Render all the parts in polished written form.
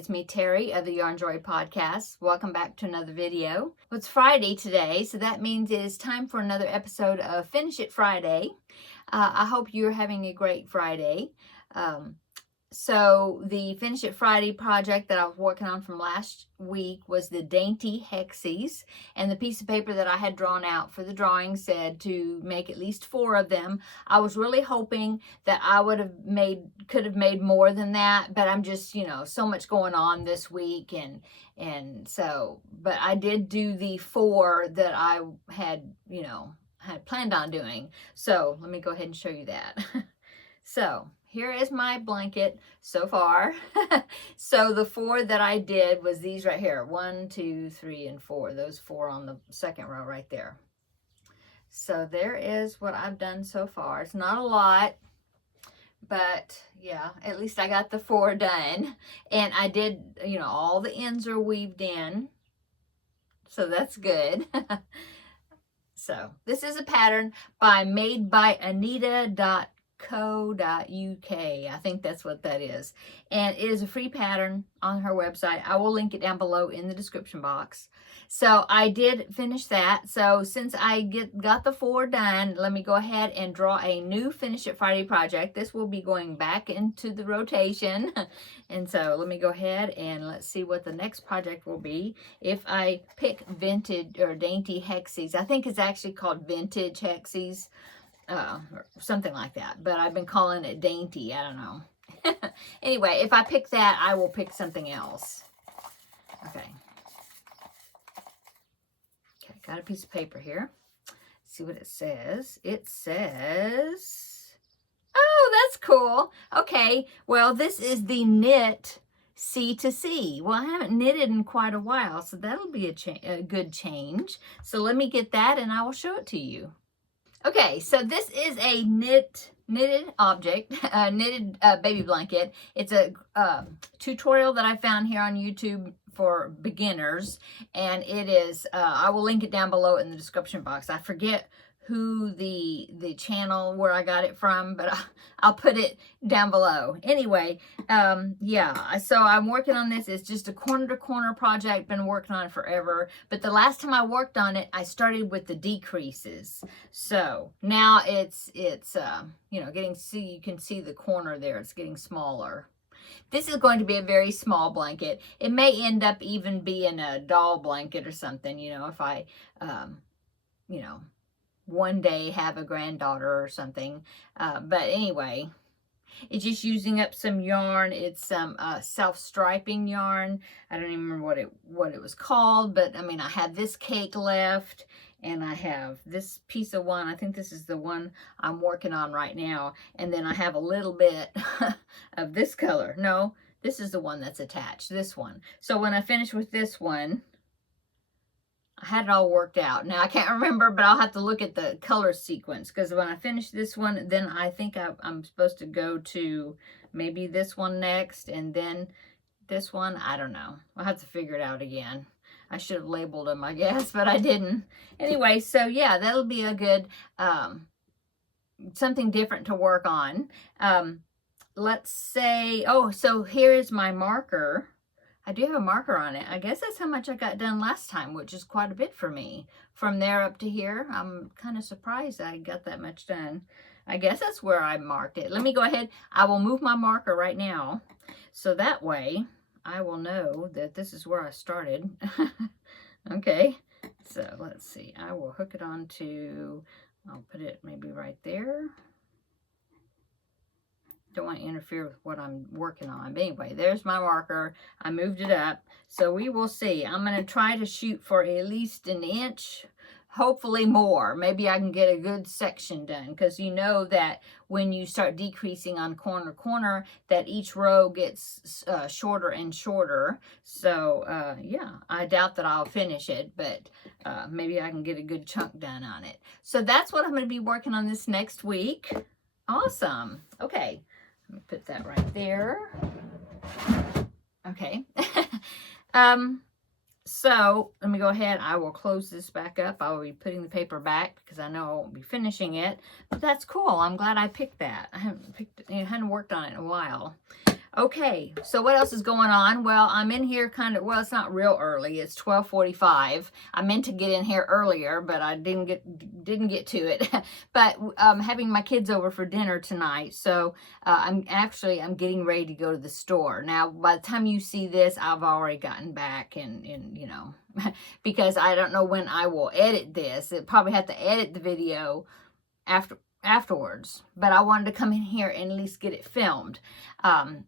It's me, Terry of the Yarn Joy Podcast. Welcome back to another video. Well, it's Friday today, so that means it is time for another episode of Finish It Friday. I hope you're having a great Friday. So the Finish It Friday project that I was working on from last week was the Dainty Hexies, and the piece of paper that I had drawn out for the drawing said to make at least 4 of them. I was really hoping that I could have made more than that, but I'm just, so much going on this week, and so, but I did do the 4 that I had, had planned on doing. So let me go ahead and show you that. So here is my blanket so far. So the 4 that I did was these right here. 1, 2, 3, and 4. Those 4 on the second row right there. So there is what I've done so far. It's not a lot, but yeah, at least I got the 4 done. And I did, all the ends are weaved in. So that's good. So this is a pattern by madebyAnita.co.uk. I think that's what that is, and it is a free pattern on her website. I will link it down below in the description box. So I did finish that. So since I got the 4 done, let me go ahead and draw a new Finish It Friday project. This will be going back into the rotation. And so let me go ahead and let's see what the next project will be. If I pick Vintage or Dainty Hexies, I think it's actually called Vintage Hexies. Or something like that, but I've been calling it Dainty. I don't know. Anyway, if I pick that, I will pick something else. Okay, got a piece of paper here. Let's see what it says. It says, oh, that's cool. Okay, well, this is the knit C to C. Well, I haven't knitted in quite a while, so that'll be a good change. So let me get that and I will show it to you. Okay, so this is a knitted object, knitted baby blanket. It's a tutorial that I found here on YouTube for beginners, and it is, I will link it down below in the description box. I forget who the channel where I got it from, but I'll put it down below. Anyway, yeah, so I'm working on this. It's just a corner to corner project. Been working on it forever, but the last time I worked on it, I started with the decreases. So now it's you can see the corner there. It's getting smaller. This is going to be a very small blanket. It may end up even being a doll blanket or something, if I, one day have a granddaughter or something. But anyway, it's just using up some yarn. It's some self-striping yarn. I don't even remember what it was called, but I mean, I have this cake left, and I have this piece of one. I think this is the one I'm working on right now. And then I have a little bit of this color. No, this is the one that's attached, this one. So when I finish with this one, I had it all worked out. Now, I can't remember, but I'll have to look at the color sequence, because when I finish this one, then I think I'm supposed to go to maybe this one next, and then this one. I don't know. I'll have to figure it out again. I should have labeled them, I guess, but I didn't. Anyway, so yeah, that'll be a good, something different to work on. Let's say, oh, so here's my marker. I do have a marker on it. I guess that's how much I got done last time, which is quite a bit for me. From there up to here, I'm kind of surprised I got that much done. I guess that's where I marked it. Let me go ahead. I will move my marker right now, so that way I will know that this is where I started. Okay, so let's see. I will hook it on to, I'll put it maybe right there. Don't want to interfere with what I'm working on. But anyway, there's my marker. I moved it up. So we will see. I'm going to try to shoot for at least an inch, hopefully more. Maybe I can get a good section done, because you know that when you start decreasing on corner to corner, that each row gets shorter and shorter. So yeah, I doubt that I'll finish it, but maybe I can get a good chunk done on it. So that's what I'm going to be working on this next week. Awesome. Okay. Let me put that right there. Okay. So let me go ahead. I will close this back up. I will be putting the paper back because I know I won't be finishing it. But that's cool. I'm glad I picked that. I hadn't worked on it in a while. Okay, so what else is going on? Well, I'm in here kind of, well, it's not real early. It's 12:45. I meant to get in here earlier, but I didn't get to it. But having my kids over for dinner tonight, so I'm getting ready to go to the store. Now, by the time you see this, I've already gotten back and you know, because I don't know when I will edit this. It probably have to edit the video afterwards, but I wanted to come in here and at least get it filmed.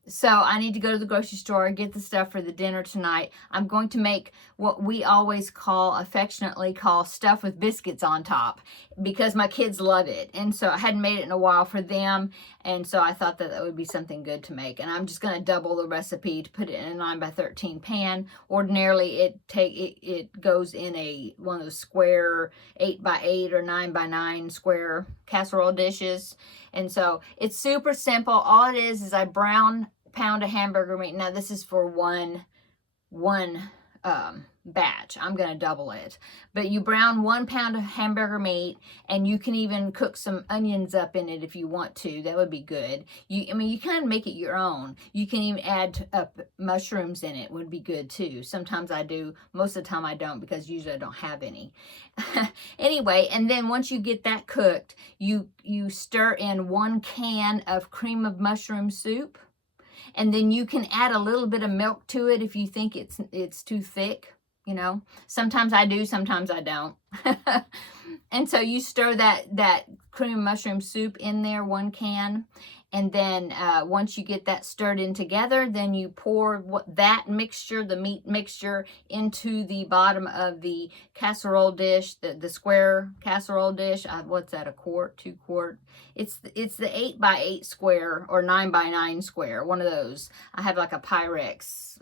So I need to go to the grocery store, get the stuff for the dinner tonight. I'm going to make what we always affectionately call stuff with biscuits on top, because my kids love it. And so I hadn't made it in a while for them. And so I thought that would be something good to make. And I'm just going to double the recipe to put it in a 9x13 pan. Ordinarily it goes in one of those square 8x8 or 9x9 square casserole dishes. And so it's super simple. All it is I brown pound of hamburger meat. Now this is for one batch. I'm going to double it. But you brown 1 pound of hamburger meat, and you can even cook some onions up in it if you want to. That would be good. I mean, you kind of make it your own. You can even add up mushrooms in it. Would be good too. Sometimes I do. Most of the time I don't, because usually I don't have any. Anyway, and then once you get that cooked, you stir in 1 can of cream of mushroom soup. And then you can add a little bit of milk to it if you think it's too thick, you know. Sometimes I do, sometimes I don't. And so you stir that cream of mushroom soup in there, 1 can. And then once you get that stirred in together, then you pour that mixture, the meat mixture, into the bottom of the casserole dish, the square casserole dish. What's that, 1/4, 2/4? It's the 8x8 square or 9x9 square, one of those. I have like a Pyrex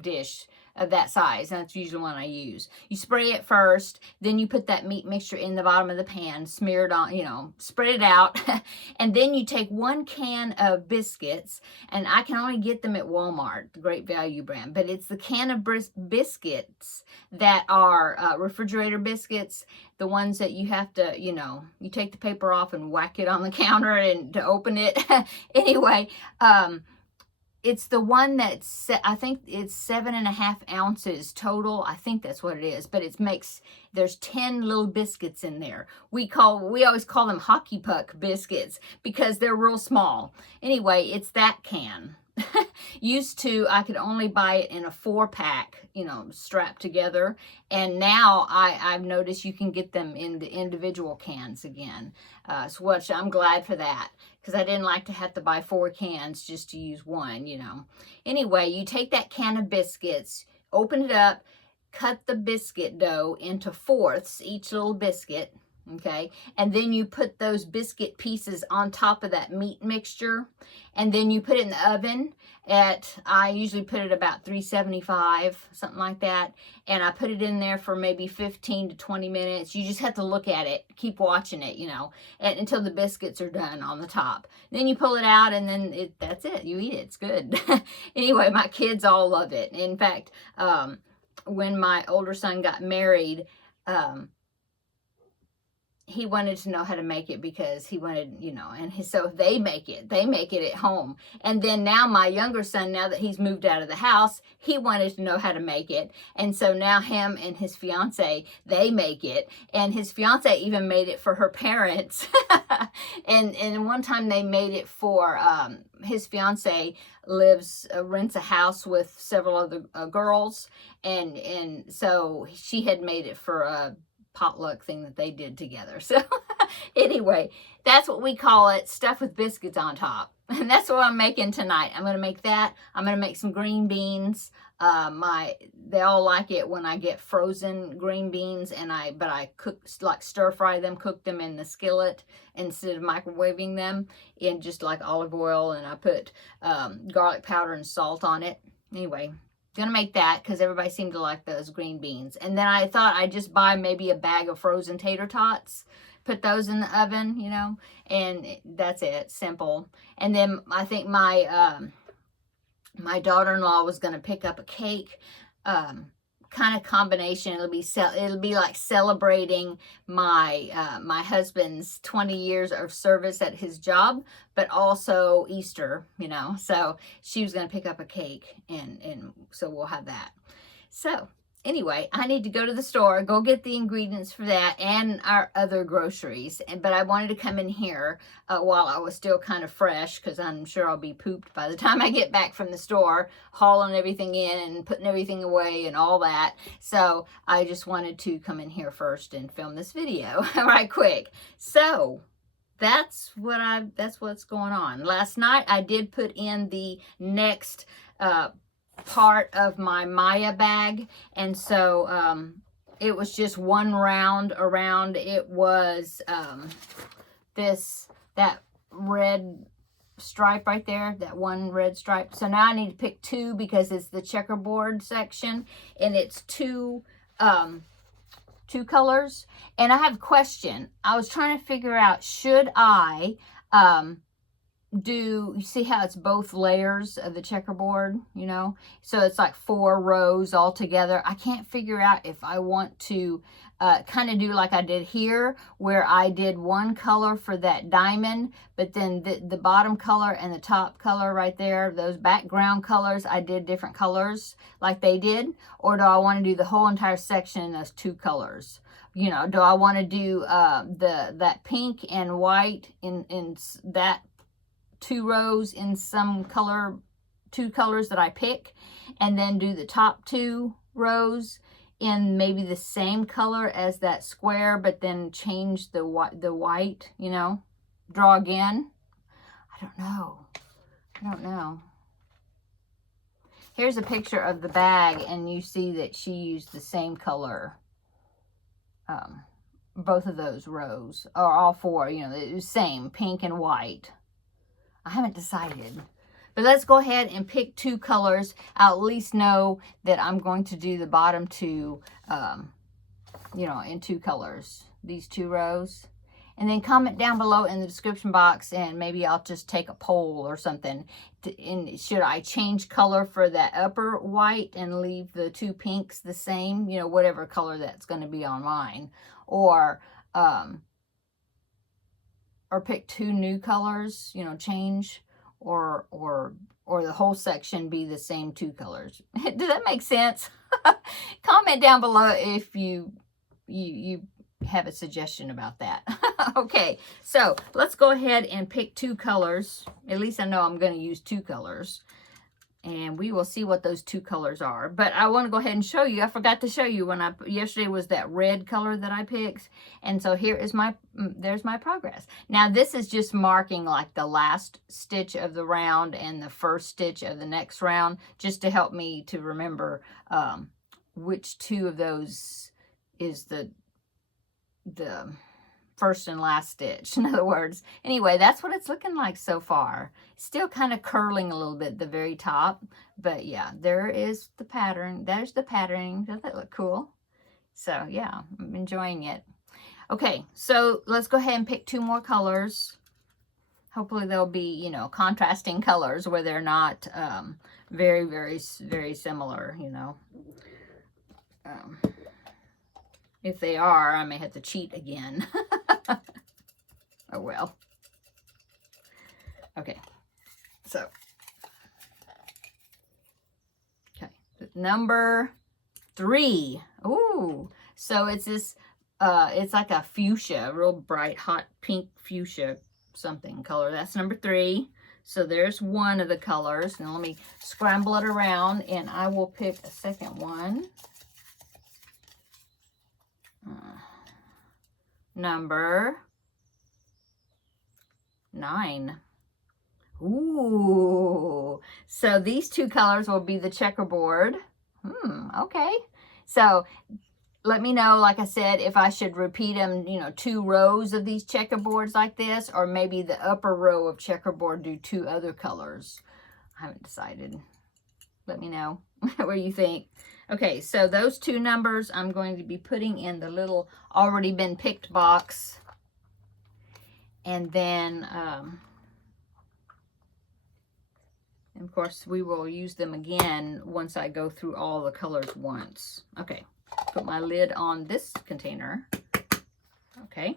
dish of that size, and that's usually one I use. You spray it first, then you put that meat mixture in the bottom of the pan, smear it on, you know, spread it out, and then you take 1 can of biscuits, and I can only get them at Walmart, the Great Value brand, but it's the can of biscuits that are refrigerator biscuits, the ones that you have to, you know, you take the paper off and whack it on the counter and to open it. Anyway, it's the one that's, I think it's 7.5 ounces total. I think that's what it is. But there's 10 little biscuits in there. We always call them hockey puck biscuits because they're real small. Anyway, it's that can. Used to, I could only buy it in a 4-pack, you know, strapped together. And now I've noticed you can get them in the individual cans again. So which I'm glad for that, because I didn't like to have to buy 4 cans just to use 1, you know. Anyway, you take that can of biscuits, open it up, cut the biscuit dough into 4ths, each little biscuit. Okay, and then you put those biscuit pieces on top of that meat mixture, and then you put it in the oven I usually put it about 375, something like that, and I put it in there for maybe 15 to 20 minutes. You just have to look at it, keep watching it, you know, until the biscuits are done on the top. Then you pull it out, and then that's it. You eat it. It's good. Anyway, my kids all love it. In fact, when my older son got married, he wanted to know how to make it because he wanted, you know, so they make it at home. And then now my younger son, now that he's moved out of the house, he wanted to know how to make it. And so now him and his fiance, they make it. And his fiance even made it for her parents. and one time they made it for, his fiance rents a house with several other girls. And so she had made it for a potluck thing that they did together. So anyway, that's what we call it, stuff with biscuits on top. And that's what I'm making tonight. I'm going to make that. I'm going to make some green beans. They all like it when I get frozen green beans, but I cook, like stir fry them, cook them in the skillet instead of microwaving them in just like olive oil, and I put garlic powder and salt on it. Anyway, gonna make that because everybody seemed to like those green beans. And then I thought I'd just buy maybe a bag of frozen tater tots, put those in the oven, you know, and that's it. Simple. And then I think my my daughter-in-law was gonna pick up a cake kind of combination. It'll be like celebrating my my husband's 20 years of service at his job, but also Easter, you know. So she was going to pick up a cake, and so we'll have that. So anyway, I need to go to the store, go get the ingredients for that and our other groceries. But I wanted to come in here while I was still kind of fresh, because I'm sure I'll be pooped by the time I get back from the store, hauling everything in and putting everything away and all that. So I just wanted to come in here first and film this video right quick. So that's what's going on. Last night I did put in the next part of my Maya bag, and so it was just one round around. It was that red stripe right there, that one red stripe. So now I need to pick two, because it's the checkerboard section, and it's two colors. And I have a question. I was trying to figure out, should I you see how it's both layers of the checkerboard, you know, so it's like 4 rows all together. I can't figure out if I want to kind of do like I did here, where I did one color for that diamond, but then the bottom color and the top color right there, those background colors, I did different colors like they did. Or do I want to do the whole entire section in those 2 colors? You know, do I want to do that pink and white in that 2 rows in some color, 2 colors that I pick, and then do the top 2 rows in maybe the same color as that square, but then change the white, you know, draw again. I don't know. Here's a picture of the bag, and you see that she used the same color, both of those rows, or all 4, you know, the same pink and white. I haven't decided, but let's go ahead and pick 2 colors. I'll at least know that I'm going to do the bottom 2, you know, in 2 colors, these 2 rows. And then comment down below in the description box, and maybe I'll just take a poll or something. Should I change color for that upper white and leave the 2 pinks the same, you know, whatever color that's going to be on mine, or pick 2 new colors, you know, change, or the whole section be the same 2 colors. Does that make sense? Comment down below if you have a suggestion about that. Okay, so let's go ahead and pick 2 colors. At least I know I'm going to use 2 colors. And we will see what those 2 colors are. But I want to go ahead and show you. I forgot to show you yesterday was that red color that I picked. And so here is there's my progress. Now this is just marking like the last stitch of the round and the first stitch of the next round, just to help me to remember which 2 of those is the first and last stitch, in other words. Anyway, that's what it's looking like so far. Still kind of curling a little bit at the very top, but yeah, there is the pattern. There's the patterning. Does that look cool? So yeah, I'm enjoying it. Okay, so let's go ahead and pick 2 more colors. Hopefully they'll be, you know, contrasting colors where they're not very, very, very similar, you know. If they are, I may have to cheat again. Oh well. Okay. So. Okay. Number 3. Ooh. So it's this, it's like a fuchsia, real bright, hot pink fuchsia something color. That's number 3. So there's one of the colors. Now let me scramble it around, and I will pick a second one. Number 9. Ooh. So these 2 colors will be the checkerboard. Okay. So let me know, like I said, if I should repeat them, you know, 2 rows of these checkerboards like this, or maybe the upper row of checkerboard do 2 other colors. I haven't decided. Let me know what you think. Okay, so those 2 numbers I'm going to be putting in the little already been picked box. And then And of course, we will use them again once I go through all the colors once. Okay, put my lid on this container. Okay,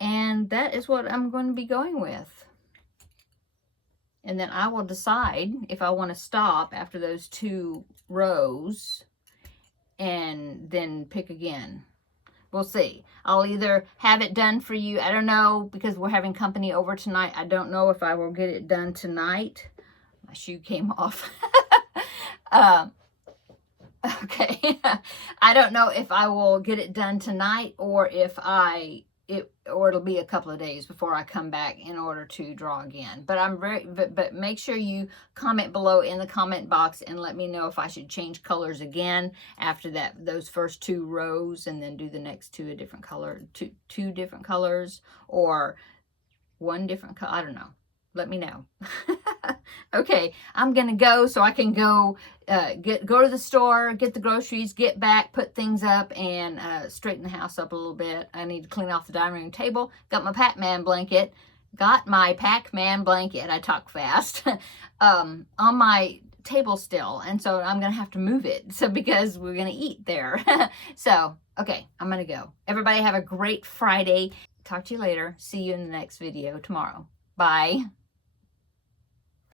and that is what I'm going to be going with. And then I will decide if I want to stop after those 2 rows and then pick again. We'll see. I'll either have it done for you. I don't know, because we're having company over tonight. I don't know if I will get it done tonight. My shoe came off. Okay. I don't know if I will get it done tonight or if or it'll be a couple of days before I come back in order to draw again. But but make sure you comment below in the comment box and let me know if I should change colors again after those first 2 rows, and then do the next 2 a different color, two different colors, or 1 different color. I don't know. Let me know. Okay, I'm gonna go so I can go go to the store, get the groceries, get back, put things up, and straighten the house up a little bit. I need to clean off the dining room table. Got my Pac-Man blanket. I talk fast. On my table still, and so I'm gonna have to move it. So because we're gonna eat there. So okay, I'm gonna go. Everybody have a great Friday. Talk to you later. See you in the next video tomorrow. Bye.